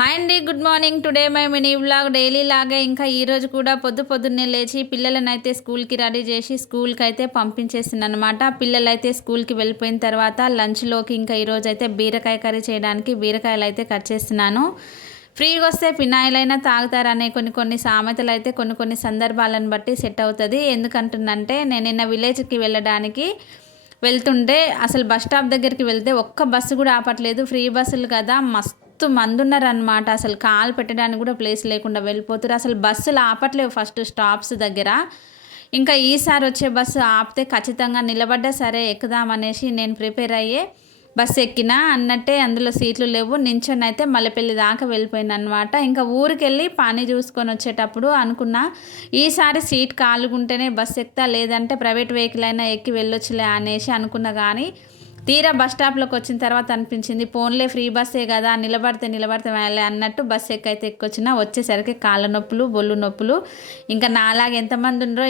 Hi అండి, good morning. Today my mini vlog daily లాగే ఇంకా ఈరోజు కూడా పొద్దున్నే లేచి పిల్లలను అయితే స్కూల్కి రెడీ చేసి స్కూల్కి అయితే పంపించేసింది అనమాట. పిల్లలు అయితే స్కూల్కి వెళ్ళిపోయిన తర్వాత లంచ్లోకి ఇంకా ఈరోజు అయితే బీరకాయ కర్రీ చేయడానికి బీరకాయలు అయితే కట్ చేస్తున్నాను. ఫ్రీగా వస్తే ఫినాయిల్ అయినా తాగుతారనే కొన్ని సామెతలు అయితే కొన్ని సందర్భాలను బట్టి సెట్ అవుతుంది. ఎందుకంటుందంటే నేను నిన్న విలేజ్కి వెళ్ళడానికి వెళ్తుంటే అసలు బస్ స్టాప్ దగ్గరికి వెళ్తే ఒక్క బస్సు కూడా ఆపట్లేదు. ఫ్రీ బస్సులు కదా, మస్తు మంది ఉన్నారనమాట. అసలు కాలు పెట్టడానికి కూడా ప్లేస్ లేకుండా వెళ్ళిపోతారు. అసలు బస్సులు ఆపట్లేవు ఫస్ట్ స్టాప్స్ దగ్గర. ఇంకా ఈసారి వచ్చే బస్సు ఆపితే ఖచ్చితంగా నిలబడ్డా సరే ఎక్కుదామనేసి నేను ప్రిపేర్ అయ్యే బస్సు ఎక్కినా అన్నట్టే అందులో సీట్లు లేవు. నించొని అయితే మల్లెపల్లి దాకా వెళ్ళిపోయింది అనమాట. ఇంకా ఊరికి వెళ్ళి పని చూసుకొని వచ్చేటప్పుడు అనుకున్నా ఈసారి సీట్ కాలుగుంటేనే బస్సు ఎక్కుతా, లేదంటే ప్రైవేట్ వెహికల్ అయినా ఎక్కి వెళ్ళొచ్చులే అనేసి అనుకున్నా. కానీ తీరా బస్ స్టాప్లోకి వచ్చిన తర్వాత అనిపించింది ఫోన్లే ఫ్రీ బస్సే కదా, నిలబడితే వెళ్ళే అన్నట్టు బస్సు ఎక్కైతే ఎక్కొచ్చినా వచ్చేసరికి కాళ్ళ నొప్పులు, బొల్లు నొప్పులు. ఇంకా నాలాగా ఎంతమంది ఉండరో